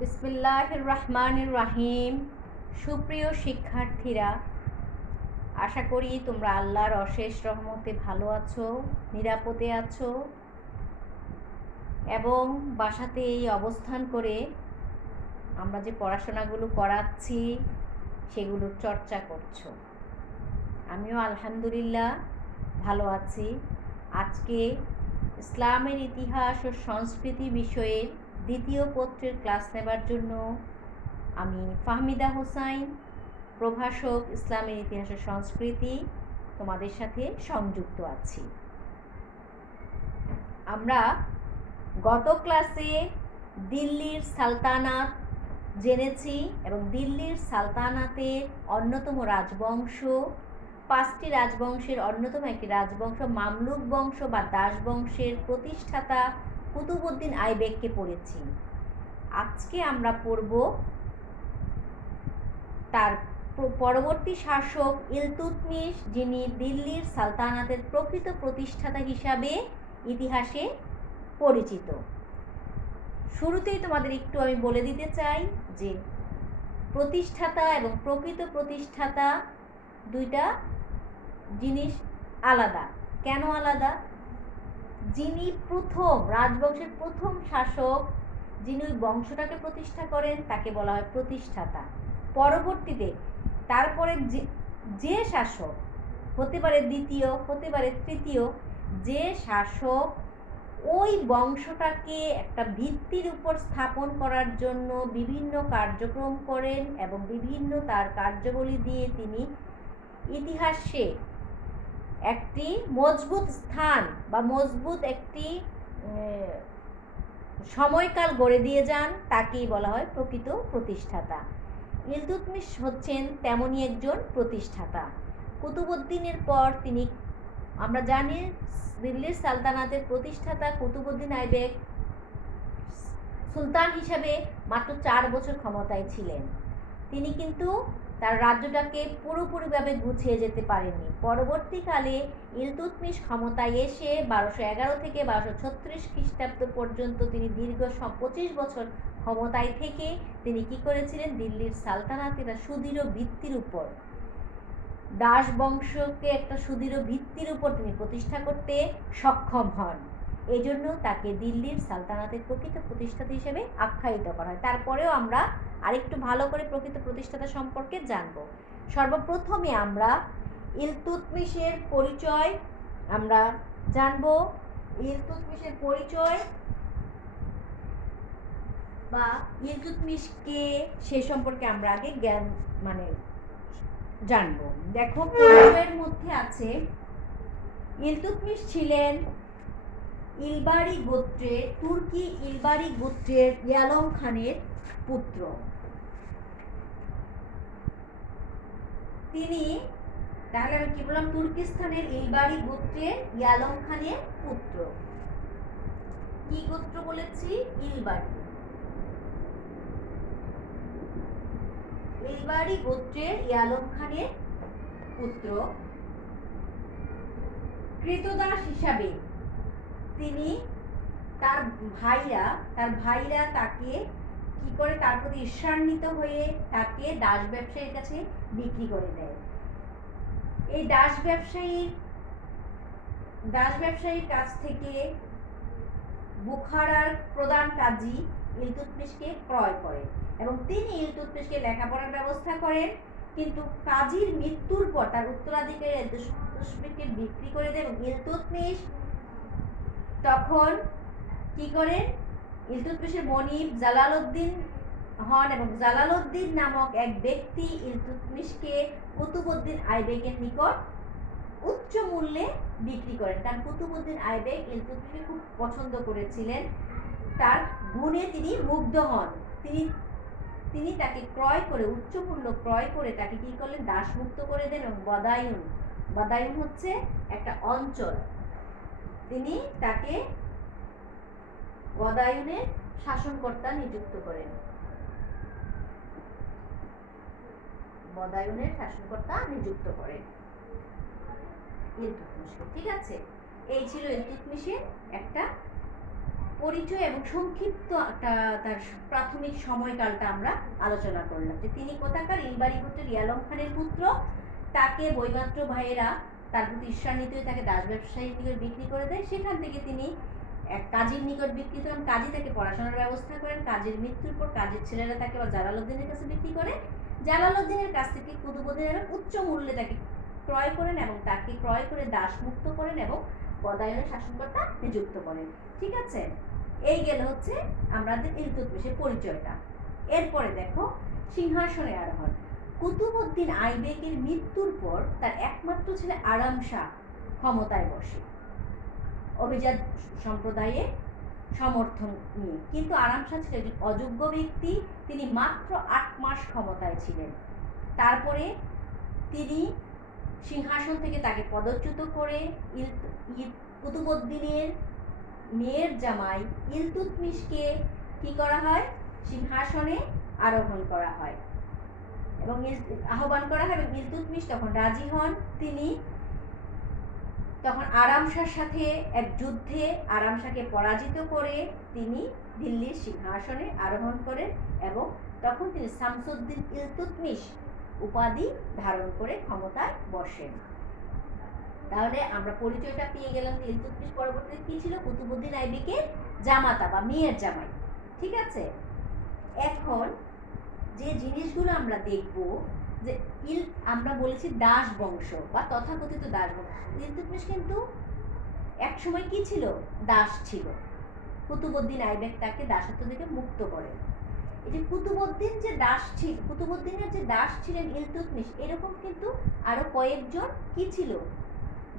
বিসমিল্লাহির রহমানির রহিম। সুপ্রিয় শিক্ষার্থীরা, আশা করি তোমরা আল্লাহর অশেষ রহমতে ভালো আছো, নিরাপদে আছো এবং বাসাতে এই অবস্থান করে আমরা যে পড়াশোনাগুলো করাচ্ছি সেগুলোর চর্চা করছো। আমিও আলহামদুলিল্লাহ ভালো আছি। আজকে ইসলামের ইতিহাস ও সংস্কৃতি বিষয়ের দ্বিতীয় পত্রের ক্লাস নেবার জন্য আমি ফাহমিদা হোসাইন, প্রভাষক, ইসলামের ইতিহাস ও সংস্কৃতি, তোমাদের সাথে সংযুক্ত আছি। আমরা গত ক্লাসে দিল্লির সালতানাত জেনেছি এবং দিল্লির সালতানাতের অন্যতম রাজবংশ, 5টি রাজবংশের অন্যতম একটি রাজবংশ মামলুক বংশ বা দাস বংশের প্রতিষ্ঠাতা কুতুবউদ্দিন আইবেককে পড়েছি। আজকে আমরা পড়ব তার পরবর্তী শাসক ইলতুৎমিশ, যিনি দিল্লির সালতানাতের প্রকৃত প্রতিষ্ঠাতা হিসাবে ইতিহাসে পরিচিত। শুরুতেই তোমাদের একটু আমি বলে দিতে চাই যে প্রতিষ্ঠাতা এবং প্রকৃত প্রতিষ্ঠাতা দুইটা জিনিস আলাদা। কেন আলাদা? যিনি প্রথম রাজবংশের প্রথম শাসক, যিনি ওই বংশটাকে প্রতিষ্ঠা করেন তাকে বলা হয় প্রতিষ্ঠাতা। পরবর্তীতে তারপরে যে শাসক, হতে পারে দ্বিতীয়, হতে পারে তৃতীয়, যে শাসক ওই বংশটাকে একটা ভিত্তির উপর স্থাপন করার জন্য বিভিন্ন কার্যক্রম করেন এবং বিভিন্ন তার কার্যাবলী দিয়ে তিনি ইতিহাসে একটি মজবুত স্থান বা মজবুত একটি সময়কাল গড়ে দিয়ে যান, তাকেই বলা হয় প্রকৃত প্রতিষ্ঠাতা। ইলতুৎমিশ হচ্ছেন তেমনই একজন প্রতিষ্ঠাতা। কুতুবউদ্দিনের পর তিনি, আমরা জানি দিল্লির সালতানাতের প্রতিষ্ঠাতা কুতুবউদ্দিন আইবেক সুলতান হিসাবে মাত্র 4 বছর ক্ষমতায় ছিলেন। তিনি কিন্তু তার রাজ্যটাকে পুরোপুরিভাবে গুছিয়ে যেতে পারেননি। পরবর্তীকালে ইলতুৎমিশ ক্ষমতায় এসে 1211 থেকে 1236 খ্রিস্টাব্দ পর্যন্ত তিনি দীর্ঘ 25 বছর ক্ষমতায় থেকে তিনি কি করেছিলেন? দিল্লির সালতানাতের সুদৃঢ় ভিত্তির উপর, দাস বংশকে একটা সুদৃঢ় ভিত্তির উপর তিনি প্রতিষ্ঠা করতে সক্ষম হন। এই জন্য তাকে দিল্লির সালতানাতের প্রকৃত প্রতিষ্ঠাতা হিসেবে আখ্যায়িত করা হয়। তারপরেও আমরা আরেকটু ভালো করে প্রকৃত প্রতিষ্ঠাতা সম্পর্কে জানব। সর্বপ্রথমে আমরা ইলতুৎমিশের পরিচয় আমরা জানব। ইলতুৎমিশের পরিচয় বা ইলতুৎমিশ কে সে সম্পর্কে আমরা আগে জ্ঞান জানবো। দেখো, পরিচয়ের মধ্যে আছে ইলতুৎমিশ ছিলেন ইলবারি গোত্রের, তুর্কি ইলবারি গোত্রের ইয়ালম খানের পুত্র। তিনি, তাহলে আমি কি বললাম? তুর্কিস্তানের ইলবারি গোত্রের ইয়ালম খানের পুত্র। কি গোত্র বলেছি? ইলবারি। ইলবারি গোত্রের ইয়ালম খানের পুত্র। কৃতদাস হিসাবে তিনি, তার ভাইরা তাকে কি করে, তার প্রতি ঈর্ষান্বিত হয়ে তাকে দাস ব্যবসায়ীর কাছে বিক্রি করে দেয়। এই দাস ব্যবসায়ীর কাছ থেকে বুখারার প্রধান কাজী ইলতুৎমিশকে ক্রয় করেন এবং তিনি ইলতুৎমিশকে লেখাপড়ার ব্যবস্থা করেন। কিন্তু কাজীর মৃত্যুর পর তার উত্তরাধিকারী ইলতুৎমিশকে বিক্রি করে দেন এবং ইলতুৎমিশ তখন কি করেন? ইলতুৎমিশের মনিব জালালউদ্দিন হন এবং জালালউদ্দিন নামক এক ব্যক্তি ইলতুৎমিশকে কুতুবউদ্দিন আইবেকের নিকট উচ্চ মূল্যে বিক্রি করেন। কারণ কুতুবউদ্দিন আইবেক ইলতুৎমিশকে খুব পছন্দ করেছিলেন, তার গুণে তিনি মুগ্ধ হন। তিনি তাকে ক্রয় করে, উচ্চ মূল্য ক্রয় করে তাকে কি করলেন? দাসমুক্ত করে দেন এবং বদায়ুন হচ্ছে একটা অঞ্চল, তিনি তাকে বদায়ুনের শাসনকর্তা নিযুক্ত করেন। ইলতুৎমিশকে। ঠিক আছে, এই ছিল ইলতুৎমিশের একটা পরিচয় এবং সংক্ষিপ্ত একটা তার প্রাথমিক সময়কালটা আমরা আলোচনা করলাম যে তিনি কোথাকার ইলবাড়ি গোত্রের ইয়ালম খানের পুত্র। তাকে বৈমাত্র ভাইয়েরা তার প্রতি ঈর্ষান্বিত হয়ে তাকে দাস ব্যবসায়ীর নিকট বিক্রি করে দেয়। সেখান থেকে তিনি এক কাজীর নিকট বিক্রি করেন। কাজী তাকে পড়াশোনার ব্যবস্থা করেন। কাজীর মৃত্যুর পর কাজের ছেলেরা তাকে আবার জালালউদ্দিনের কাছে বিক্রি করে। জালালউদ্দিনের কাছ থেকে কুতুবউদ্দিন উচ্চ মূল্যে তাকে ক্রয় করেন এবং তাকে ক্রয় করে দাসমুক্ত করেন এবং বদায়নের শাসনকর্তা নিযুক্ত করেন। ঠিক আছে, এই গেল হচ্ছে আমাদের ইলতুৎমিশের পরিচয়টা। এরপরে দেখো সিংহাসনে আরোহণ। কুতুবউদ্দিন আইবেকের মৃত্যুর পর তার একমাত্র ছেলে আরাম শাহ ক্ষমতায় বসে অভিজাত সম্প্রদায়ে সমর্থন নিয়ে। কিন্তু আরাম শাহ ছিলেন একজন অযোগ্য ব্যক্তি। তিনি মাত্র 8 মাস ক্ষমতায় ছিলেন। তারপরে তিনি সিংহাসন থেকে তাকে পদচ্যুত করে কুতুবউদ্দিনের মেয়ের জামাই ইলতুৎমিশকে কি করা হয়, সিংহাসনে আরোহণ করা হয় এবং আহ্বান করা হয় এবং ইলতুৎমিশ তখন রাজি হন। তিনি তখন আরাম শাহর সাথে এক যুদ্ধে আরাম শাহকে পরাজিত করে তিনি দিল্লির সিংহাসনে আরোহণ করেন এবং তখন তিনি শামসুদ্দিন ইলতুৎমিশ উপাধি ধারণ করে ক্ষমতায় বসেন। তাহলে আমরা পরিচয়টা পেয়ে গেলাম যে ইলতুৎমিশ পরবর্তীতে কি ছিল, কুতুবউদ্দিন আইবেকের জামাতা বা মেয়ের জামাই। ঠিক আছে, এখন যে জিনিসগুলো আমরা দেখব যে আমরা বলেছি দাস বংশ বা তথাকথিত দাস বংশ। ইলতুৎমিশ কিন্তু এক সময় কি ছিল, দাস ছিল। কুতুবউদ্দিন আইবেক তাকে দাসত্ব থেকে মুক্ত করেন। এই যে কুতুবউদ্দিন যে দাস ছিল, কুতুবউদ্দিনের যে দাস ছিলেন ইলতুৎমিশ, এরকম কিন্তু আরো কয়েকজন কি ছিল,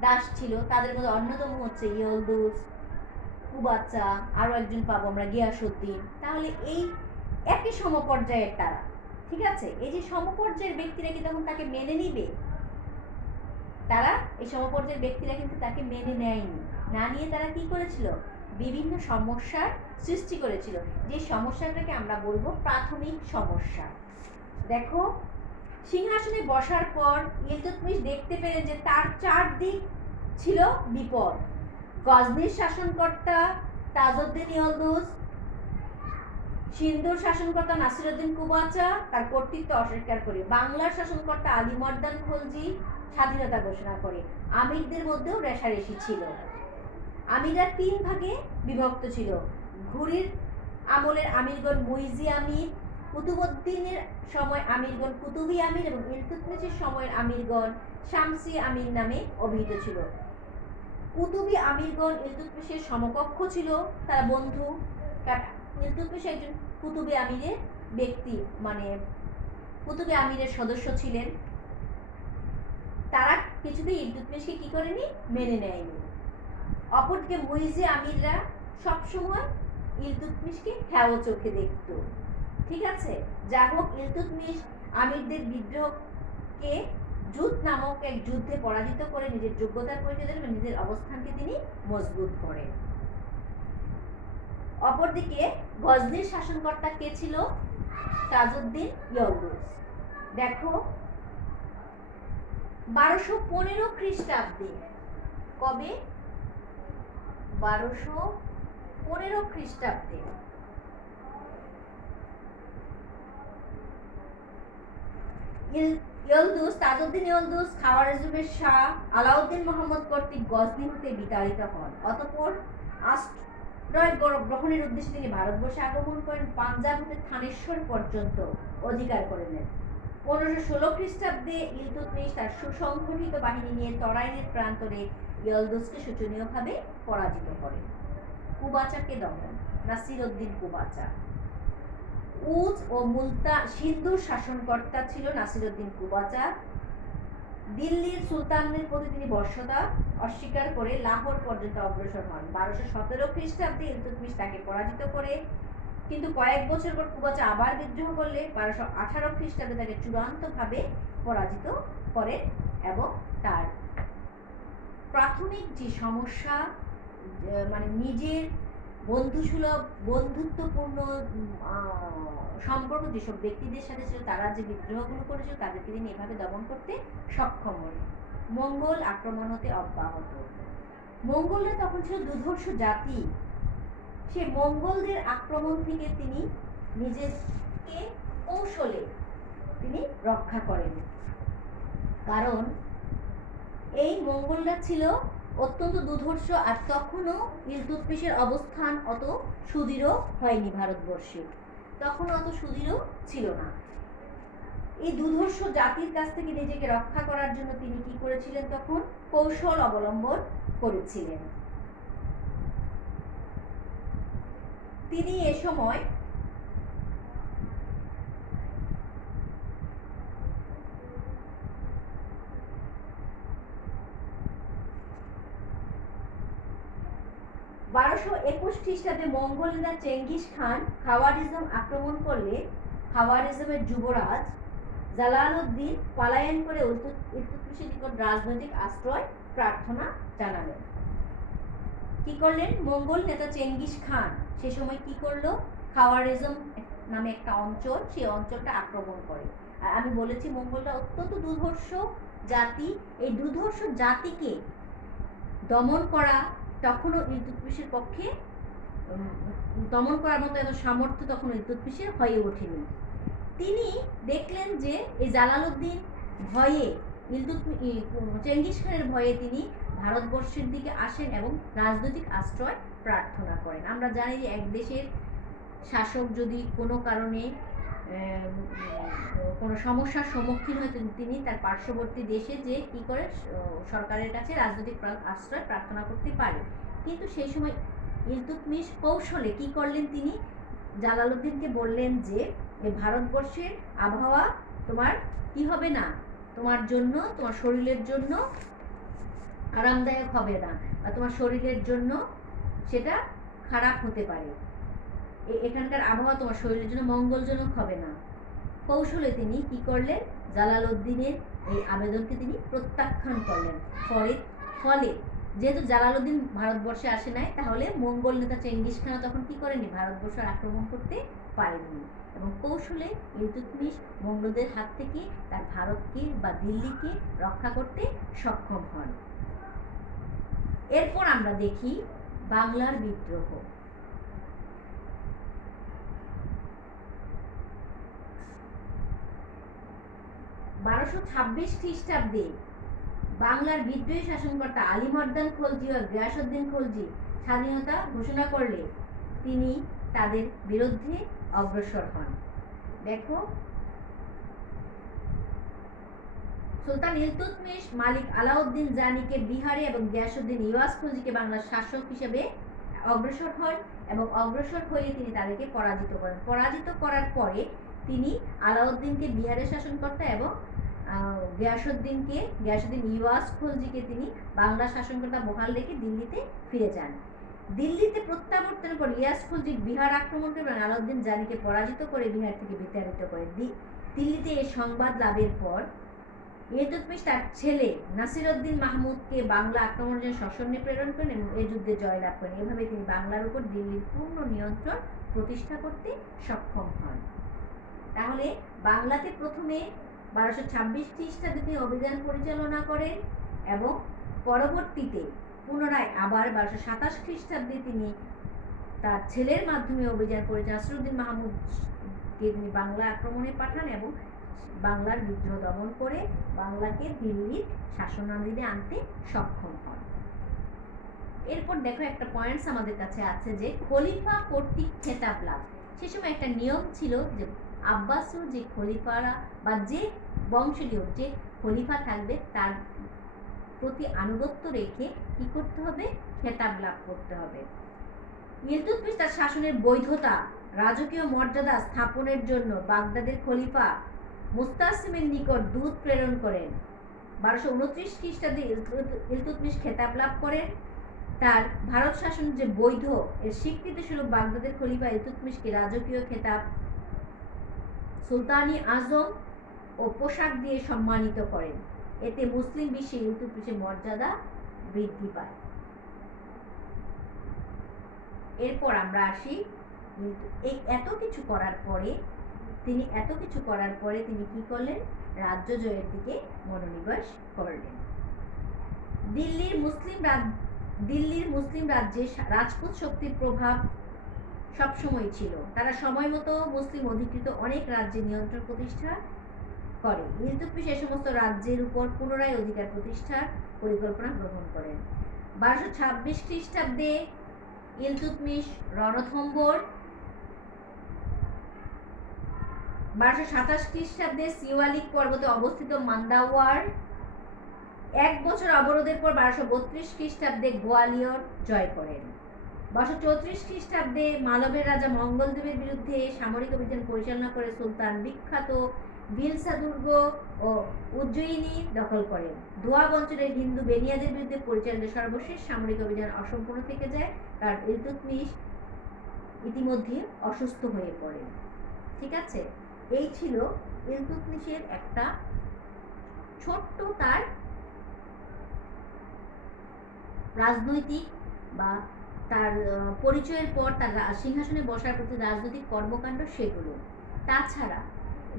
দাস ছিল। তাদের মধ্যে অন্যতম হচ্ছে ইলদুজ, কুবাচা, আরো একজন পাবো আমরা গিয়াসউদ্দিন। তাহলে এই একই সমপর্যায়ের তারা। ঠিক আছে, এই যে সমপর্যায়ের ব্যক্তিরা কি তখন তাকে মেনে নিবে? তারা এই সমপর্যায়ের ব্যক্তিরা কিন্তু তাকে মেনে নেয়নি। না নিয়ে তারা কি করেছিল, বিভিন্ন সমস্যার সৃষ্টি করেছিল। যে সমস্যাটাকে আমরা বলবো প্রাথমিক সমস্যা। দেখো, সিংহাসনে বসার পর ইলতুৎমিশ দেখতে পেলেন যে তার চারদিক ছিল বিপদ। গজনির শাসনকর্তা তাজউদ্দিন ইলদুজ, সিন্ধুর শাসনকর্তা নাসিরউদ্দিন কুবাচা তার কর্তৃত্ব অস্বীকার করে, বাংলার শাসনকর্তা আলী মর্দান খলজি স্বাধীনতা ঘোষণা করে। আমিরদের মধ্যেও রেষারেষি ছিল। আমিররা 3 ভাগে বিভক্ত ছিল। ঘুরির আমলের আমিরগণ মুইজি আমির, কুতুবউদ্দিনের সময় আমিরগণ কুতুবি আমির এবং ইলতুৎমিশের সময়ের আমিরগণ শামসি আমির নামে অভিহিত ছিল। কুতুবি আমিরগণ ইলতুৎমিশের সমকক্ষ ছিল, তারা বন্ধু। ইলতুৎমিশ একজন কুতুবি আমিরের ব্যক্তি, মানে কুতুবি আমিরের সদস্য ছিলেন। তারা কিছুতেই ইলতুৎমিশকে কি করেনি, মেনে নেয়নি। অপরদিকে মুইজি আমিররা সবসময় ইলতুৎমিশকে হেয় চোখে দেখত। ঠিক আছে, যা হোক ইলতুৎমিশ আমিরদের বিদ্রোহকে জুত নামক এক যুদ্ধে পরাজিত করে নিজের যোগ্যতার পরিচয় দেন এবং নিজের অবস্থানকে তিনি মজবুত করেন। অপরদিকে গজনির শাসনকর্তা কে ছিল, তাজউদ্দিন ইলদুজ। দেখো 1215 খ্রিস্টাব্দে, কবে, 1215 খ্রিস্টাব্দে ইলদুজ, তাজউদ্দিন ইলদুজ খাওয়ারেজমের শাহ আলাউদ্দিন মোহাম্মদ কর্তৃক গজনি হতে বিতাড়িত হন। অতঃপর আশ্রয় গ্রহণের উদ্দেশ্যে তিনি ভারতবর্ষে আগমন করেন। পাঞ্জাব হতে থানেশ্বর পর্যন্ত অধিকার করে নেন। 1516 খ্রিস্টাব্দে ইলতুৎমিশ তার সুসংগঠিত বাহিনী নিয়ে তরাইনের প্রান্তরে ইলদুজকে শোচনীয়ভাবে পরাজিত করেন। কুবাচাকে দমন, নাসিরউদ্দিন কুবাচা। উজ ও মুলতান সিন্ধুর শাসনকর্তা ছিল নাসিরউদ্দিন কুবাচা। দিল্লির সুলতানের প্রতি তিনি বর্ষতা অস্বীকার করে লাহোর পর্যন্ত অগ্রসর হন। 1217 খ্রিস্টাব্দে ইলতুৎমিশ তাকে পরাজিত করে, কিন্তু কয়েক বছর পর কুবাচা আবার বিদ্রোহ করলে 1218 খ্রিস্টাব্দে তাকে চূড়ান্তভাবে পরাজিত করেন এবং তার প্রাথমিক যে সমস্যা, মানে নিজের বন্ধুসুলভ বন্ধুত্বপূর্ণ সম্পর্ক যেসব ব্যক্তিদের সাথে ছিল, তারা যে বিদ্রোহগুলো করেছিল তাদেরকে তিনি এভাবে দমন করতে সক্ষম হন। মঙ্গল আক্রমণ হতে অব্যাহত। মঙ্গলরা তখন ছিল দুর্ধর্ষ জাতি। সে মঙ্গলদের আক্রমণ থেকে তিনি নিজেকে কৌশলে তিনি রক্ষা করেন, কারণ এই মঙ্গলরা ছিল অত্যন্ত দুর্ধর্ষ, আর তখনও ইলতুৎমিশের অবস্থান অত সুদৃঢ় হয়নি ভারতবর্ষে, তখনও অত সুদৃঢ় ছিল না। এই দুর্ধর্ষ জাতির কাছ থেকে নিজেকে রক্ষা করার জন্য তিনি কি করেছিলেন, তখন কৌশল অবলম্বন করেছিলেন। তিনি এ সময় খ্রিস্টাব্দে মঙ্গল নেতা চেঙ্গিস খান খাওয়ারিজম আক্রমণ করলে খাওয়ারিজমের যুবরাজ জালালউদ্দিন পলায়ন করে ইলতুৎমিশের নিকট রাজনৈতিক আশ্রয় প্রার্থনা জানালেন। কি করলেন, মঙ্গল নেতা চেঙ্গিস খান সে সময় কি করলো, খাওয়ারিজম নামে একটা অঞ্চল, সেই অঞ্চলটা আক্রমণ করে। আর আমি বলেছি মঙ্গলটা অত্যন্ত দুর্ধর্ষ জাতি, এই দুর্ধর্ষ জাতিকে দমন করা তখনও ইলতুৎমিশের পক্ষে দমন করার মতো এত সামর্থ্য তখন ইলতুৎমিশের হয়ে ওঠেনি। তিনি দেখলেন যে এই জালালউদ্দিন ভয়ে চেঙ্গিস খানের ভয়ে তিনি ভারতবর্ষের দিকে আসেন এবং রাজনৈতিক আশ্রয় প্রার্থনা করেন। আমরা জানি যে এক দেশের শাসক যদি কোনো কারণে কোনো সমস্যার সম্মুখীন হয় তিনি তার পার্শ্ববর্তী দেশে যে কি করে সরকারের কাছে রাজনৈতিক আশ্রয় প্রার্থনা করতে পারে। কিন্তু সেই সময় ইলতুৎমিশ কৌশলে কি করলেন, তিনি জালালউদ্দিনকে বললেন যে ভারতবর্ষের আবহাওয়া তোমার কি হবে না, তোমার জন্য, তোমার শরীরের জন্য আরামদায়ক হবে না, বা তোমার শরীরের জন্য সেটা খারাপ হতে পারে, এখানকার আবহাওয়া তোমার শরীরের জন্য মঙ্গলজনক হবে না। কৌশলে তিনি কি করলেন, জালালউদ্দিনের এই আবেদনকে তিনি প্রত্যাখ্যান করলেন। ফলে যেহেতু জালালউদ্দিন ভারতবর্ষে আসে নাই, তাহলে মঙ্গল নেতা চেঙ্গিস খান তখন কি করেনি, ভারতবর্ষের আক্রমণ করতে পারেননি, এবং কৌশলে ইলতুৎমিশ মঙ্গলদের হাত থেকে তার ভারতকে বা দিল্লিকে রক্ষা করতে সক্ষম হন। এরপর আমরা দেখি বাংলার বিদ্রোহ। 1226 খ্রিস্টাব্দে বাংলার বিদ্রোহী শাসনকর্তা আলীবর্দী খলজি ও গিয়াসউদ্দিন খলজি স্বাধীনতা ঘোষণা করলে তিনি তাদের বিরুদ্ধে অগ্রসর হন। দেখো, সুলতান ইলতুৎমিশ মালিক আলাউদ্দিন জানিকে বিহারে এবং গিয়াসউদ্দিন ইওয়াজ খলজিকে বাংলার শাসক হিসেবে অগ্রসর হন, এবং অগ্রসর হয়ে তিনি তাদেরকে পরাজিত করেন। পরাজিত করার পরে তিনি আলাউদ্দিনকে বিহারের শাসনকর্তা এবং গিয়াসউদ্দিন ইওয়াজ খলজিকে তিনি বাংলা শাসনকর্তা বহাল রেখে দিল্লিতে ফিরে যান। দিল্লিতে প্রত্যাবর্তনের পর ইলিয়াস খলজি বিহার আক্রমণ করে এবং আলাউদ্দিন জানিকে পরাজিত করে বিহার থেকে বিতাড়িত করে। দিল্লিতে এই সংবাদ লাভের পর ইলতুৎমিশ তার ছেলে নাসিরউদ্দিন মাহমুদকে বাংলা আক্রমণের জন্য সসৈন্যে প্রেরণ করেন এবং এই যুদ্ধে জয়লাভ করেন। এভাবে তিনি বাংলার উপর দিল্লির পূর্ণ নিয়ন্ত্রণ প্রতিষ্ঠা করতে সক্ষম হন। তাহলে বাংলাতে প্রথমে 1226 খ্রিস্টাব্দে তিনি অভিযান পরিচালনা করেন, এবং পরবর্তীতে পুনরায় আবার 1227 খ্রিস্টাব্দে তিনি তার ছেলের মাধ্যমে অভিযান পরিচালনা নাসিরউদ্দিন মাহমুদকে তিনি বাংলা আক্রমণে পাঠান এবং বাংলার বিদ্রোহ দমন করে বাংলাকে দিল্লির শাসনাধীনে আনতে সক্ষম হন। এরপর দেখো, একটা পয়েন্টস আমাদের কাছে আছে যে খলিফা কর্তৃক খেতাব লাভ। সে সময় একটা নিয়ম ছিল যে আব্বাসীয় যে খলিফারা বা যে বংশীয় যে খলিফা থাকবে তার প্রতি আনুগত্য রেখে কি করতে হবে, খেতাব লাভ করতে হবে। ইলতুৎমিশ তার শাসনের বৈধতা, রাজকীয় মর্যাদা স্থাপনের জন্য বাগদাদের খলিফা মুস্তাসিমের নিকট দূত প্রেরণ করেন। 1229 খ্রিস্টাব্দে ইলতুৎমিশ খেতাব লাভ করেন। তার ভারত শাসন যে বৈধ এর স্বীকৃতি স্বরূপ বাগদাদের খলিফা ইলতুৎমিশকে রাজকীয় খেতাব, সুলতানি আজম ও পোশাক দিয়ে সম্মানিত করেন। এতে মুসলিম বিশ্বে ইলতুৎমিশের মর্যাদা বৃদ্ধি পায়। এরপর আমরা আসি, এত কিছু করার পরে তিনি কি করলেন, রাজ্য জয়ের দিকে মনোনিবেশ করলেন। দিল্লির মুসলিম রাজ্যে রাজপুত শক্তির প্রভাব সবসময় ছিল। তারা সময় মতো মুসলিম অধিকৃত অনেক রাজ্যে নিয়ন্ত্রণ প্রতিষ্ঠা করে। ইলতুৎমিশ এ সমস্ত রাজ্যের উপর পুনরায় অধিকার প্রতিষ্ঠার পরিকল্পনা গ্রহণ করেন। 1226 খ্রিস্টাব্দে ইলতুৎমিশ রণথম্বর, 1227 খ্রিস্টাব্দে সিওয়ালিক পর্বতে অবস্থিত মান্দাওয়ার, এক বছর অবরোধের পর 1232 খ্রিস্টাব্দে গোয়ালিয়র জয় করেন। 1234 খ্রিস্টাব্দে মালবের রাজা মঙ্গলদেবের বিরুদ্ধে সামরিক অভিযান পরিচালনা করে সুলতান বিখ্যাত বিলসা দুর্গ ও উজ্জয়িনী দখল করেন। দোয়াব অঞ্চলের হিন্দু বেনিয়াদের বিরুদ্ধে পরিচালিত সর্বশেষ সামরিক অভিযান অসম্পূর্ণ থেকে যায়, কারণ ইলতুৎমিশ ইতিমধ্যে অসুস্থ হয়ে পড়েন। ঠিক আছে, এই ছিল ইলতুৎমিশের একটা ছোট্ট তার রাজনৈতিক বা তার পরিচয়ের পর তার সিংহাসনে বসার প্রতি রাজনৈতিক কর্মকাণ্ড সেগুলো। তাছাড়া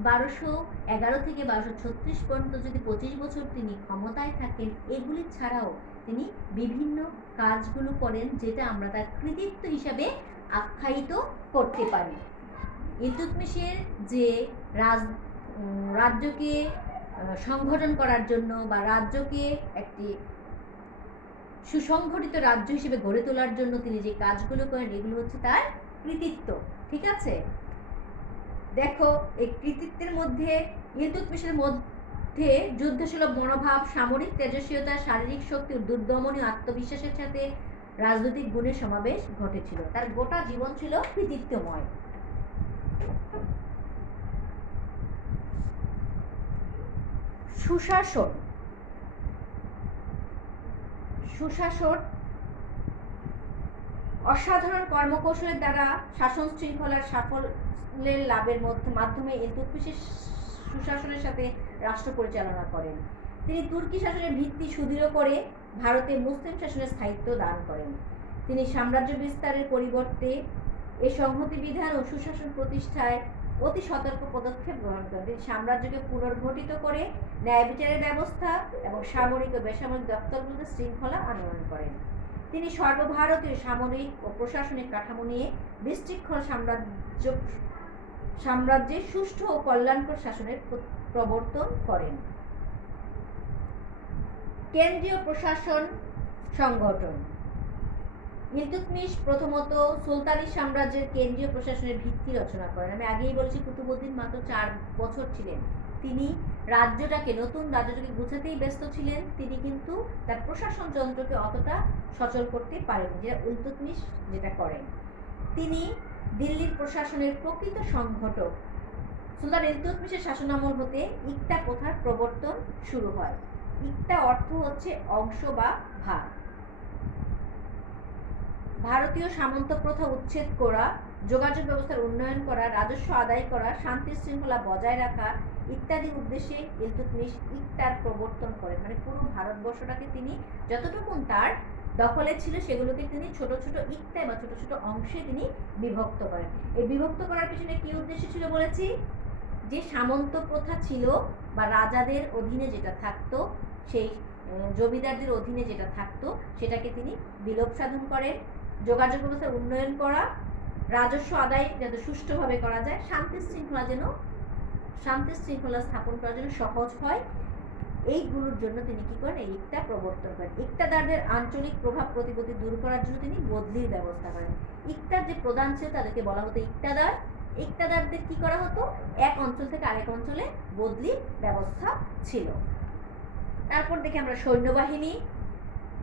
1211 থেকে 1236 পর্যন্ত যদি 25 বছর তিনি ক্ষমতায় থাকেন, এগুলি ছাড়াও তিনি বিভিন্ন কাজগুলো করেন যেটা আমরা তার কৃতিত্ব হিসাবে আখ্যায়িত করতে পারি। ইলতুৎমিশের যে রাজ্যকে সংগঠন করার জন্য বা রাজ্যকে একটি সুসংগঠিত রাজ্য হিসেবে গড়ে তোলার জন্য তিনি যে কাজগুলো করেন, এগুলো হচ্ছে তার কৃতিত্ব। ঠিক আছে, দেখো এই কৃতিত্বের মধ্যে ইলতুৎমিশের মধ্যে যুদ্ধসুলভ মনোভাব, সামরিক তেজস্বিতা, শারীরিক শক্তি ও দুর্দমনীয় আত্মবিশ্বাসের সাথে রাজনৈতিক গুণের সমাবেশ ঘটেছিল। তার গোটা জীবন ছিল কৃতিত্বময়। সুশাসন অসাধারণ কর্মকৌশলের দ্বারা শাসন শৃঙ্খলার সাফল্যের লাভের মাধ্যমে ইলতুৎমিশের সুশাসনের সাথে রাষ্ট্র পরিচালনা করেন। তিনি তুর্কি শাসনের ভিত্তি সুদৃঢ় করে ভারতে মুসলিম শাসনের স্থায়িত্ব দান করেন। তিনি সাম্রাজ্য বিস্তারের পরিবর্তে এ সংহতি বিধান ও সুশাসন প্রতিষ্ঠায় অতি সতর্ক পদক্ষেপ গ্রহণ করেন। তিনি সাম্রাজ্যকে পুনর্গঠিত করে ন্যায় বিচারের ব্যবস্থা এবং সামরিক ও বেসামরিক দপ্তরগুলোতে শৃঙ্খলা আনয়ন করেন। তিনি সর্বভারতীয় সামরিক ও প্রশাসনিক কাঠামো নিয়ে বিশৃঙ্খল সাম্রাজ্যে সুষ্ঠু ও কল্যাণকর শাসনের প্রবর্তন করেন। কেন্দ্রীয় প্রশাসন সংগঠন। ইলতুৎমিশ প্রথমত সুলতানি সাম্রাজ্যের কেন্দ্রীয় প্রশাসনের ভিত্তি রচনা করেন। আমি আগেই বলেছি কুতুবউদ্দিন মাত্র 4 বছর ছিলেন, তিনি রাজ্যটাকে নতুন রাজ্যটাকে গুছাতেই ব্যস্ত ছিলেন, তিনি কিন্তু তার প্রশাসন যন্ত্রকে অতটা সচল করতে পারেন যেটা ইলতুৎমিশ যেটা করেন। তিনি দিল্লির প্রশাসনের প্রকৃত সংগঠক। সুলতান ইলতুৎমিশের শাসনামল হতে ইকতা প্রথার প্রবর্তন শুরু হয়। ইকতা অর্থ হচ্ছে অংশ বা ভাগ। ভারতীয় সামন্ত প্রথা উচ্ছেদ করা, যোগাযোগ ব্যবস্থার উন্নয়ন করা, রাজস্ব আদায় করা, শান্তি শৃঙ্খলা বজায় রাখা ইত্যাদি উদ্দেশ্যে ইলতুৎমিশ ইকতার প্রবর্তন করেন। মানে পুরো ভারতবর্ষটাকে তিনি যতটুকু তার দখলে ছিল সেগুলোকে তিনি ছোট ছোট ইকতায় বা ছোট ছোট অংশে তিনি বিভক্ত করেন। এই বিভক্ত করার পিছনে কি উদ্দেশ্য ছিল বলেছি, যে সামন্ত প্রথা ছিল বা রাজাদের অধীনে যেটা থাকতো, সেই জমিদারদের অধীনে যেটা থাকতো সেটাকে তিনি বিলোপ সাধন করেন। যোগাযোগ ব্যবস্থার উন্নয়ন করা, রাজস্ব আদায় যাতে সুষ্ঠুভাবে করা যায়, শান্তি শৃঙ্খলা স্থাপন করার জন্য সহজ হয়, এইগুলোর জন্য তিনি কি করেন, এই ইকতা প্রবর্তন করেন। ইকতাদারদের আঞ্চলিক প্রভাব প্রতিপত্তি দূর করার জন্য তিনি বদলির ব্যবস্থা করেন। ইকতার যে প্রধান ছিল তাদেরকে বলা হতো ইকতাদার। ইকতাদারদের কি করা হতো, এক অঞ্চল থেকে আরেক অঞ্চলে বদলির ব্যবস্থা ছিল। তারপর দেখি আমরা সৈন্যবাহিনী।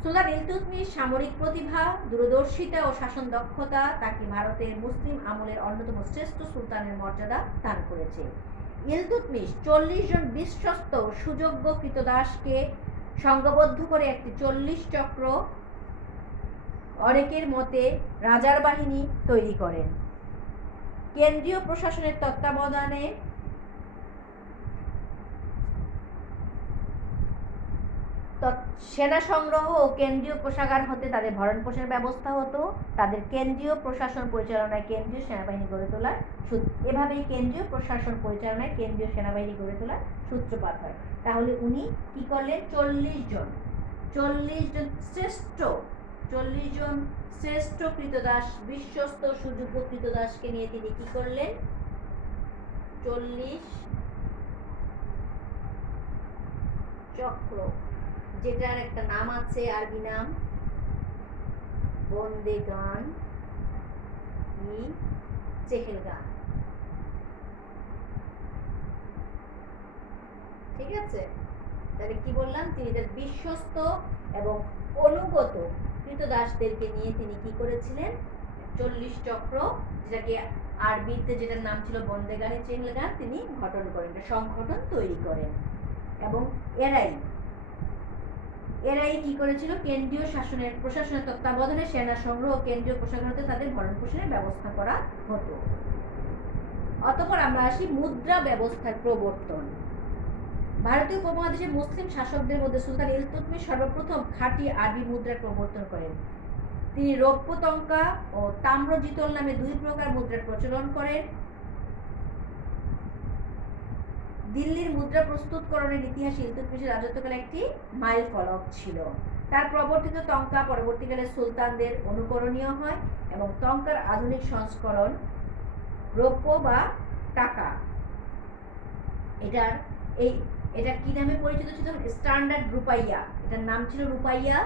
সুলতান ইলতুৎমিশ সামরিক প্রতিভা, দূরদর্শিতা ও শাসন দক্ষতা তাকে ভারতের মুসলিম আমলের অন্যতম শ্রেষ্ঠ সুলতানের মর্যাদা দান করেছে। ইলতুৎমিশ 40 জন বিশ্বস্ত সুযোগ্য কৃতদাসকে সংঘবদ্ধ করে একটি 40 চক্র অনেকের মতে রাজার বাহিনী তৈরি করেন। কেন্দ্রীয় প্রশাসনের তত্ত্বাবধানে সেনা সংগ্রহ ও কেন্দ্রীয় কোষাগার হতে তাদের ভরণ পোষণের ব্যবস্থা হতো। তাদের কেন্দ্রীয় প্রশাসন পরিচালনায় কেন্দ্রীয় সেনাবাহিনী গড়ে তোলার এভাবেই কেন্দ্রীয় প্রশাসন পরিচালনায় কেন্দ্রীয় সেনাবাহিনী গড়ে তোলার সূত্রপাত হয়। তাহলে উনি কি করলেন, 40 জন শ্রেষ্ঠ 40 জন শ্রেষ্ঠ কৃতদাস, বিশ্বস্ত সুযোগ্য কৃতদাসকে নিয়ে তিনি কি করলেন? 40 চক্র, যেটার একটা নাম আছে, আরবি নাম বন্দেগান ই চেহেলগান। ঠিক আছে, তাহলে কি বললাম? তিনি তার বিশ্বস্ত এবং অনুগত কৃতদাসদেরকে নিয়ে তিনি কি করেছিলেন? 40 চক্র, যেটাকে আরবিতে যেটার নাম ছিল বন্দেগানে চেহেলগান, তিনি গঠন করেন, সংগঠন তৈরি করেন। এবং এরাই কি করেছিল? কেন্দ্রীয় প্রশাসনের তত্ত্বাবধানে সেনা সংগ্রহ ও কেন্দ্রীয় প্রশাসনতে তাদের ভরণ পোষণের ব্যবস্থা করা হতো। অতঃপর আমরা আসি মুদ্রা ব্যবস্থার প্রবর্তন। ভারতীয় উপমহাদেশে মুসলিম শাসকদের মধ্যে সুলতান ইলতুৎমিশ সর্বপ্রথম খাঁটি আরবি মুদ্রার প্রবর্তন করেন। তিনি রৌপ্য টঙ্কা ও তাম্র জিতল নামে 2 প্রকার মুদ্রার প্রচলন করেন। দিল্লির মুদ্রা প্রস্তুতকরণের ইতিহাসে ইলতুৎমিশের রাজত্বকালে একটি মাইল ফলক ছিল। তার প্রবর্তিত টঙ্কা পরবর্তীকালে সুলতানদের অনুকরণীয় হয় এবং টঙ্কার আধুনিক সংস্করণ রৌপ্য বা টাকা, এটা কি নামে পরিচিত ছিল? স্ট্যান্ডার্ড রুপাইয়া। এটার নাম ছিল রুপাইয়া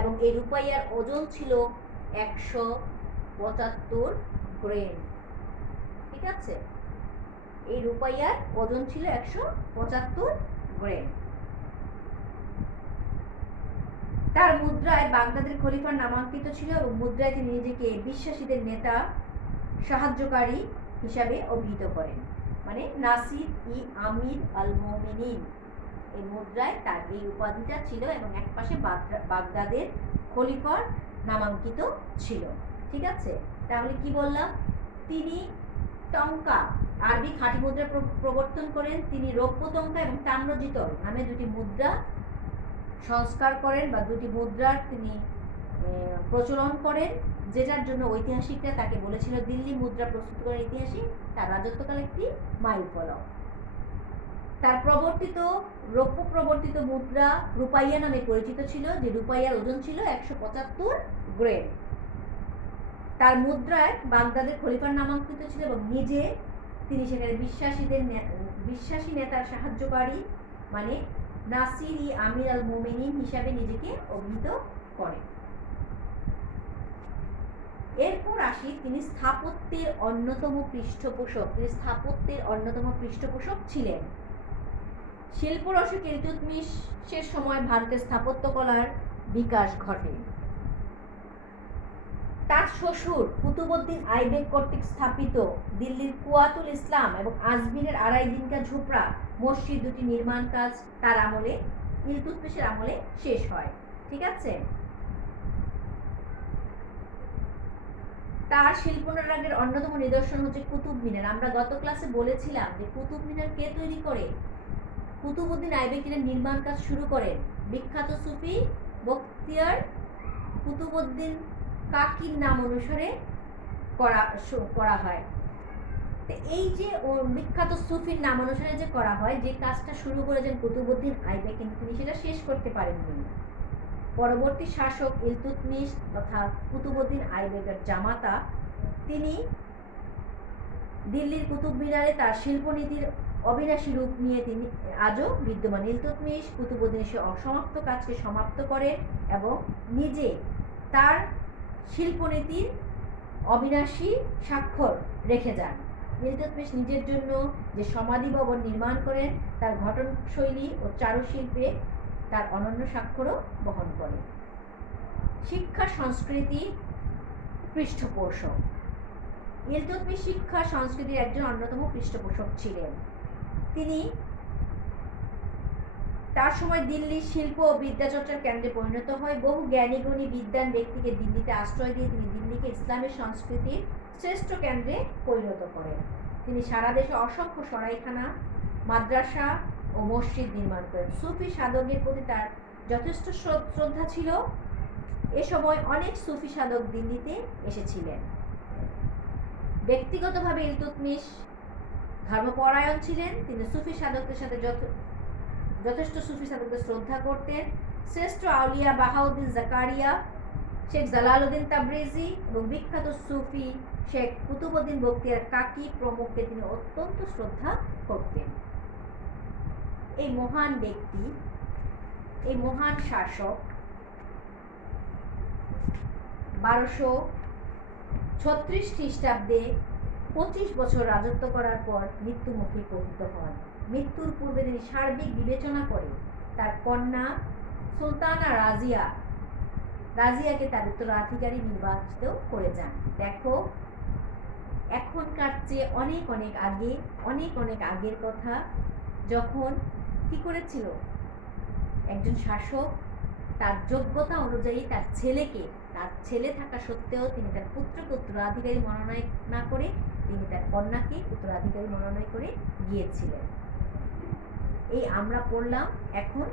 এবং এই রুপাইয়ার ওজন ছিল 175 গ্রাম। ঠিক আছে, এই রুপাইয়ার ওজন ছিল 175 গ্রাম। তার মুদ্রায় বাগদাদের খলিফার নামাঙ্কিত ছিল এবং মুদ্রায় তিনি নিজেকে বিশ্বাসীদের নেতা, সাহায্যকারী হিসাবে অভিহিত করেন, মানে নাসির ই আমির আল মুমিনিন। এই মুদ্রায় তার এই উপাধিটা ছিল এবং একপাশে বাগদাদের খলিফার নামাঙ্কিত ছিল। ঠিক আছে, তাহলে কি বললাম? তিনি টঙ্কা, আরবি খাঁটি মুদ্রা প্রবর্তন করেন। তিনি রৌপ্য টঙ্কা এবং তাম্রজিতল নামে 2টি মুদ্রা সংস্কার করেন বা 2টি মুদ্রার তিনি প্রচলন করেন, যেটার জন্য ঐতিহাসিকরা তাকে বলেছিল দিল্লি মুদ্রা প্রস্তুতকরণের ইতিহাসে তার রাজত্বকাল একটি মাইল ফলক। তার রৌপ্য প্রবর্তিত মুদ্রা রুপাইয়া নামে পরিচিত ছিল, যে রুপাইয়ার ওজন ছিল 175 গ্রাম। তার মুদ্রায় বাগদাদের খলিফার নামাঙ্কিত ছিল এবং নিজে তিনি সেখানে বিশ্বাসী নেতার সাহায্যকারী, মানে নাসির ই আমির আল মুমিনিন হিসাবে নিজেকে অভিহিত করেন। এরপর আসি, তিনি স্থাপত্যের অন্যতম পৃষ্ঠপোষক ছিলেন। শিল্পরসিক ইলতুৎমিশের সময় ভারতের স্থাপত্যকলার বিকাশ ঘটে। তার শ্বশুর কুতুবউদ্দিন আইবেক কর্তৃক স্থাপিত দিল্লির কুয়াতুল ইসলাম এবং আজমিরের আড়াই দিনকা ঝোপড়া মসজিদ 2টি নির্মাণ কাজ তার আমলে, ইলতুৎমিশের আমলে শেষ হয়। ঠিক আছে, তার শিল্পনাট্যের অন্যতম নিদর্শন হচ্ছে কুতুব মিনার। আমরা গত ক্লাসে বলেছিলাম যে কুতুব মিনার কে তৈরি করে? কুতুবউদ্দিন আইবেক নির্মাণ কাজ শুরু করেন। বিখ্যাত সুফি বখতিয়ার কুতুবউদ্দিন কাকির নাম অনুসারে করা হয়। এই যে বিখ্যাত সুফির নাম অনুসারে যে করা হয়, যে কাজটা শুরু করেছেন কুতুবউদ্দিন আইবেক, কিন্তু তিনি সেটা শেষ করতে পারেননি। পরবর্তী শাসক ইলতুৎমিশ তথা কুতুবউদ্দিন আইবেকের জামাতা, তিনি দিল্লির কুতুব মিনারে তার শিল্পনীতির অবিনাশী রূপ নিয়ে তিনি আজও বিদ্যমান। ইলতুৎমিশ কুতুবউদ্দিনের সে অসমাপ্ত কাজকে সমাপ্ত করে এবং নিজে তার শিল্পনীতির অবিনাশী স্বাক্ষর রেখে যান। ইলতুৎমিশ নিজের জন্য যে সমাধি ভবন নির্মাণ করেন, তার গঠনশৈলী ও চারুশিল্পে তার অনন্য স্বাক্ষরও বহন করে। শিক্ষা সংস্কৃতি পৃষ্ঠপোষক। ইলতুৎমিশ শিক্ষা সংস্কৃতির একজন অন্যতম পৃষ্ঠপোষক ছিলেন। তিনি তার সময় দিল্লি শিল্প ও বিদ্যাচর্চার কেন্দ্রে পরিণত হয়। বহু জ্ঞানীগুণী বিদ্বান ব্যক্তিকে দিল্লিতে আশ্রয় দিয়ে তিনি দিল্লিকে ইসলামের সংস্কৃতির শ্রেষ্ঠ কেন্দ্রে পরিণত করেন। তিনি সারা দেশে অসংখ্য সরাইখানা, মাদ্রাসা ও মসজিদ নির্মাণ করেন। সুফি সাধকের প্রতি তার যথেষ্ট শ্রদ্ধা ছিল। এ সময় অনেক সুফি সাধক দিল্লিতে এসেছিলেন। ব্যক্তিগতভাবে ইলতুৎমিশ ধর্মপরায়ণ ছিলেন। তিনি সুফি সাধকদের সাথে যথেষ্ট সুফি সাধকদের শ্রদ্ধা করতেন। শ্রেষ্ঠ আউলিয়া বাহাউদ্দিন জাকারিয়া শেখ জালালউদ্দিন তাবরিজি এবং বিখ্যাত সুফি শেখ কুতুবউদ্দিন বখতিয়ার কাকি প্রমুখকে তিনি অত্যন্ত শ্রদ্ধা করতেন। এই মহান ব্যক্তি, এই মহান শাসক 1236 খ্রিস্টাব্দে 25 বছর রাজত্ব করার পর মৃত্যুমুখে পতিত হন। মৃত্যুর পূর্বে তিনি সার্বিক বিবেচনা করে তার কন্যা সুলতানা রাজিয়াকে তার উত্তরাধিকারী নির্বাচিত করে যান। দেখো, এখনকার চেয়ে অনেক অনেক আগের কথা, যখন কি করেছিল একজন শাসক তার যোগ্যতা অনুযায়ী তার ছেলে থাকা সত্ত্বেও তিনি তার পুত্রকে উত্তরাধিকারী মনোনয়ন না করে তিনি তার কন্যাকে উত্তরাধিকারী মনোনয়ন করে গিয়েছিলেন। এই আমরা পড়লাম এখন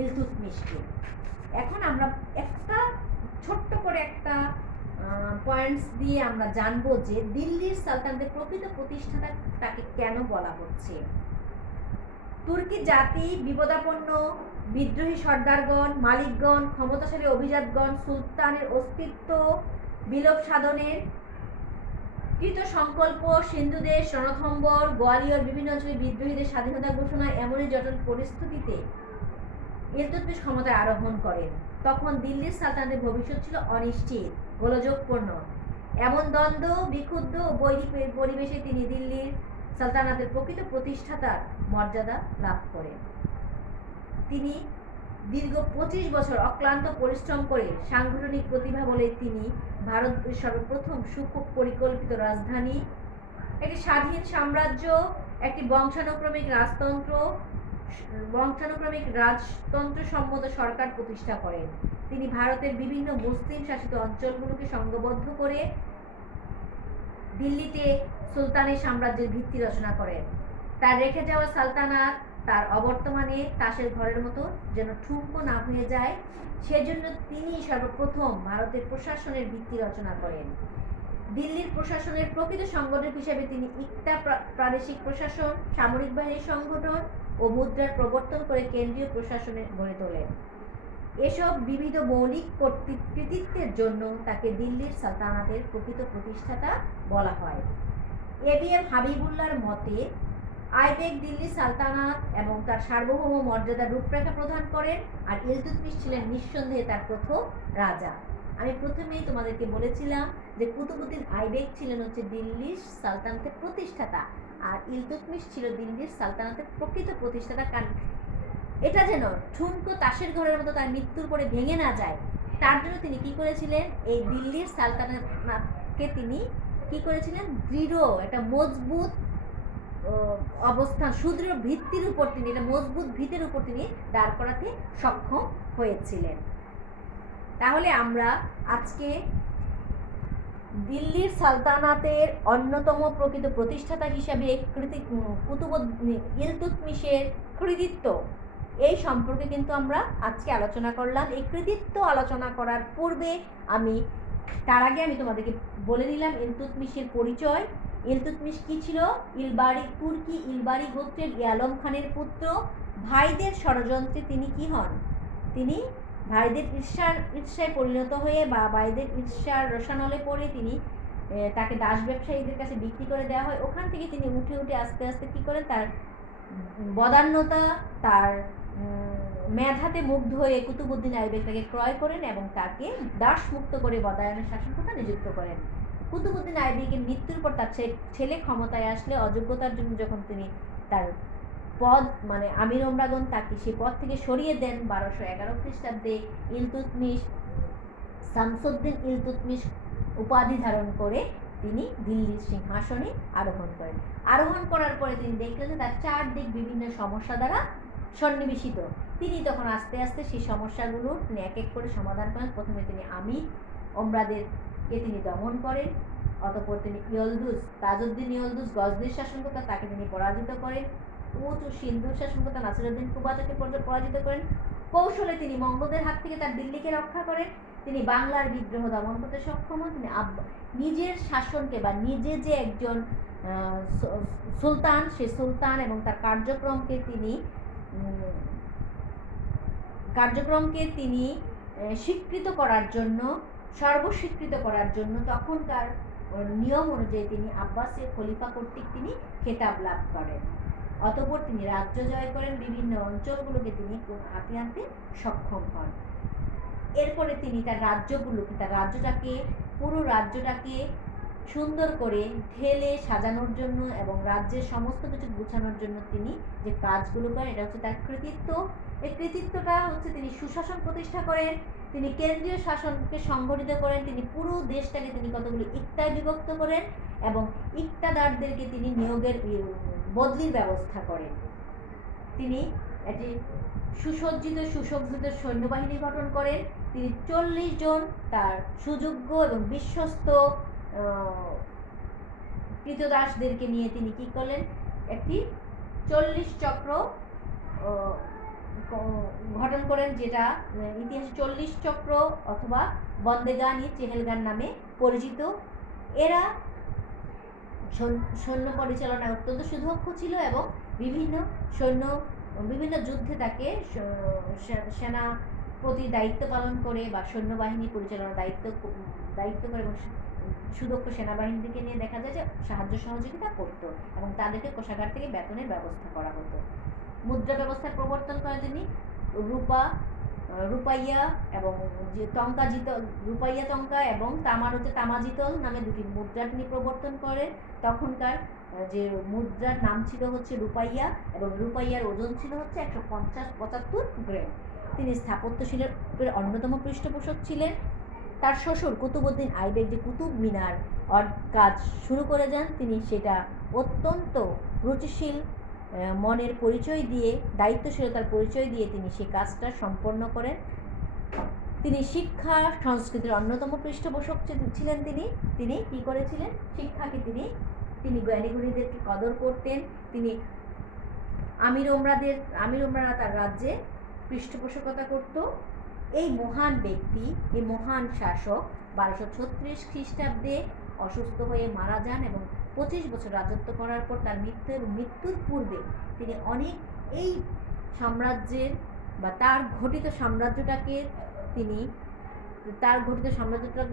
ইলতুৎমিশকে। এখন আমরা একটা ছোট্ট করে একটা পয়েন্টস দিয়ে আমরা জানবো যে দিল্লির সালতানাতের প্রকৃত প্রতিষ্ঠাতা তাকে কেন বলা হচ্ছে। তুর্কি জাতি বিপদাপন্ন বিদ্রোহী সর্দারগণ, মালিকগণ, ক্ষমতাশালী অভিজাতগণ সুলতানের অস্তিত্ব বিলোপ সাধনের কৃত সংকল্প, সিন্ধু দেশ, রণথম্বর, গোয়ালিয়র বিভিন্ন অঞ্চলে বিদ্রোহীদের স্বাধীনতা ঘোষণা, এমনই জটিল পরিস্থিতিতে ইলতুৎমিশ ক্ষমতায় আরোহণ করেন। তখন দিল্লির সালতানাতের ভবিষ্যৎ ছিল অনিশ্চিত, গোলযোগপূর্ণ। এমন দ্বন্দ্ব, বিক্ষুব্ধ ও বৈরী পরিবেশে তিনি দিল্লির সালতানাতের প্রকৃত প্রতিষ্ঠাতার মর্যাদা লাভ করেন। তিনি দীর্ঘ 25 বছর অক্লান্ত পরিশ্রম করে সাংগঠনিক প্রতিভা বলে তিনি ভারতের সর্বপ্রথম সুপরিকল্পিত রাজধানী, একটি স্বাধীন সাম্রাজ্য, একটি বংশানুক্রমিক রাজতন্ত্র সম্মত সরকার প্রতিষ্ঠা করেন। তিনি ভারতের বিভিন্ন মুসলিম শাসিত অঞ্চলগুলোকে সংঘবদ্ধ করে দিল্লিতে সুলতানি সাম্রাজ্যের ভিত্তি রচনা করেন। তার রেখে যাওয়া সালতানাত তার অবর্তমানে তাসের ঘরের মতো যেন ঠুনকো না হয়ে যায়, সেজন্য তিনি সর্বপ্রথম ভারতের প্রশাসনের ভিত্তি রচনা করেন। দিল্লির প্রশাসনের প্রকৃত সংগঠক হিসেবে তিনি ইকতা প্রাদেশিক প্রশাসন, সামরিক বাহিনীর সংগঠন ও মুদ্রার প্রবর্তন করে কেন্দ্রীয় প্রশাসনে গড়ে তোলেন। এসব বিবিধ মৌলিক কৃতিত্বের জন্য তাকে দিল্লির সালতানাতের প্রকৃত প্রতিষ্ঠাতা বলা হয়। এবিএম হাবিবুল্লাহর মতে আইবেক দিল্লি সালতানাত এবং তার সার্বভৌম মর্যাদার রূপরেখা প্রদান করেন, আর ইলতুৎমিশ ছিলেন নিঃসন্দেহে তার প্রথম রাজা। আমি প্রথমেই তোমাদেরকে বলেছিলাম যে কুতুবউদ্দিন আইবেক ছিলেন দিল্লির সালতানাতের প্রতিষ্ঠাতা, আর ইলতুৎমিশ ছিল দিল্লির সালতানাতের প্রকৃত প্রতিষ্ঠাতা। কারণ এটা যেন ঠুনকো তাসের ঘরের মতো তার মৃত্যুর পরে ভেঙে না যায়, তার জন্য তিনি কি করেছিলেন, এই দিল্লির সালতানাতকে তিনি কি করেছিলেন, দৃঢ় একটা মজবুত অবস্থান, সুদৃঢ় ভিত্তির উপর তিনি, এটা মজবুত ভিতের উপর তিনি দাঁড় করাতে সক্ষম হয়েছিলেন। তাহলে আমরা আজকে দিল্লির সালতানাতের অন্যতম প্রকৃত প্রতিষ্ঠাতা হিসাবে ইলতুৎমিশের কৃতিত্ব এই সম্পর্কে কিন্তু আমরা আজকে আলোচনা করলাম। এই কৃতিত্ব আলোচনা করার পূর্বে তার আগে আমি তোমাদেরকে বলে দিলাম ইলতুৎমিশের পরিচয়। ইলতুৎমিশ কি ছিল? তুর্কি ইলবারি গোত্রের ইয়ালম খানের পুত্র। ভাইদের ষড়যন্ত্রে তিনি কি হন? তিনি ভাইদের ঈর্ষায় পরিণত হয়ে বা ভাইদের ঈর্ষার রসানলে পড়ে তাকে দাস ব্যবসায়ীদের কাছে বিক্রি করে দেওয়া হয়। ওখান থেকে তিনি উঠে আস্তে আস্তে কি করেন, তার বদান্যতা, তার মেধাতে মুগ্ধ হয়ে কুতুবউদ্দিন আইবেক তাকে ক্রয় করেন এবং তাকে দাসমুক্ত করে বদায়নের শাসনকর্তা নিযুক্ত করেন। কুতুবউদ্দিন আইবেকের মৃত্যুর পর তার ছেলে ক্ষমতায় আসলে অযোগ্যতার জন্য যখন তিনি তার পদ আমির ওমরাগন তাকে সে পদ থেকে সরিয়ে দেন, 1211 খ্রিস্টাব্দে ইলতুৎমিশ শামসুদ্দিন ইলতুৎমিশ উপাধি ধারণ করে তিনি দিল্লির সিংহাসনে আরোহণ করেন। আরোহণ করার পরে তিনি দেখলেন যে তার চারদিক বিভিন্ন সমস্যা দ্বারা সন্নিবেশিত। তিনি তখন আস্তে আস্তে সেই সমস্যাগুলো তিনি এক এক করে সমাধান করেন। প্রথমে তিনি আমির ওমরাদেরকে তিনি দমন করেন, অতঃপর তিনি তাজউদ্দিন ইলদুজ গজনির শাসনকর্তা, তাকে তিনি পরাজিত করেন। সিন্ধুর শাসনকর্তা নাসিরউদ্দিন কুবাতাকে পরাজিত করেন। কৌশলে তিনি মঙ্গলদের হাত থেকে তার দিল্লিকে রক্ষা করেন। তিনি বাংলার বিদ্রোহ দমন করতে সক্ষম হন। তিনি নিজের শাসনকে বা নিজে যে একজন সুলতান, সে সুলতান এবং তার কার্যক্রমকে তিনি স্বীকৃত করার জন্য সর্বস্বীকৃত করার জন্য তখনকার নিয়ম অনুযায়ী তিনি আব্বাসীয় খলিফা কর্তৃক তিনি খেতাব লাভ করেন। অতঃপর তিনি রাজ্য জয় করেন, বিভিন্ন অঞ্চলগুলোকে তিনি হাতে আনতে সক্ষম হন। এরপরে তিনি তার রাজ্যটাকে পুরো রাজ্যটাকে সুন্দর করে ঢেলে সাজানোর জন্য এবং রাজ্যের সমস্ত কিছু গুছানোর জন্য তিনি যে কাজগুলো করেন, এটা হচ্ছে তার কৃতিত্ব। এই কৃতিত্বটা হচ্ছে তিনি সুশাসন প্রতিষ্ঠা করেন, তিনি কেন্দ্রীয় শাসনকে সংগঠিত করেন, তিনি পুরো দেশটাকে তিনি কতগুলো ইক্তায় বিভক্ত করেন এবং ইক্তাদারদেরকে তিনি নিয়োগের বদলির ব্যবস্থা করেন। তিনি একটি সুসজ্জিত সৈন্যবাহিনী গঠন করেন। তিনি 40 জন তার সুযোগ্য এবং বিশ্বস্ত কৃতদাসদেরকে নিয়ে তিনি কি করলেন, একটি 40 চক্র গঠন করেন, যেটা ইতিহাসে 40 চক্র অথবা বন্দেগানি চেহেলগান নামে পরিচিত। এরা সৈন্য পরিচালনায় অত্যন্ত সুদক্ষ ছিল এবং বিভিন্ন যুদ্ধে তাকে সেনাপতি দায়িত্ব পালন করে বা সৈন্যবাহিনী পরিচালনার দায়িত্ব করে এবং সুদক্ষ সেনাবাহিনীকে নিয়ে দেখা যায় যে সাহায্য সহযোগিতা করত এবং তাদেরকে কোষাগার থেকে বেতনের ব্যবস্থা করা হতো। মুদ্রা ব্যবস্থার প্রবর্তন করেন তিনি। রূপাইয়া এবং যে রূপাইয়া টঙ্কা এবং তামাজিতল নামে দুটি মুদ্রা তিনি প্রবর্তন করেন। তখনকার যে মুদ্রার নাম ছিল হচ্ছে রূপাইয়া এবং রূপাইয়ার ওজন ছিল হচ্ছে 150-75 গ্রাম। তিনি স্থাপত্য শিল্পের অন্যতম পৃষ্ঠপোষক ছিলেন। তার শ্বশুর কুতুবউদ্দিন আইবেক যে কুতুব মিনার কাজ শুরু করে যান, তিনি সেটা অত্যন্ত রুচিশীল মনের পরিচয় দিয়ে, দায়িত্বশীলতার পরিচয় দিয়ে তিনি সেই কাজটা সম্পন্ন করেন। তিনি শিক্ষা সংস্কৃতির অন্যতম পৃষ্ঠপোষক ছিলেন। তিনি কি করেছিলেন, শিক্ষাকে তিনি জ্ঞানীগুণীদেরকে কদর করতেন। তিনি আমির-ওমরারা তার রাজ্যে পৃষ্ঠপোষকতা করত। এই মহান ব্যক্তি, এই মহান শাসক 1236 খ্রিস্টাব্দে অসুস্থ হয়ে মারা যান এবং 25 বছর রাজত্ব করার পর তার মৃত্যুর পূর্বে তিনি অনেক এই সাম্রাজ্যের বা তার ঘটিত সাম্রাজ্যটাকে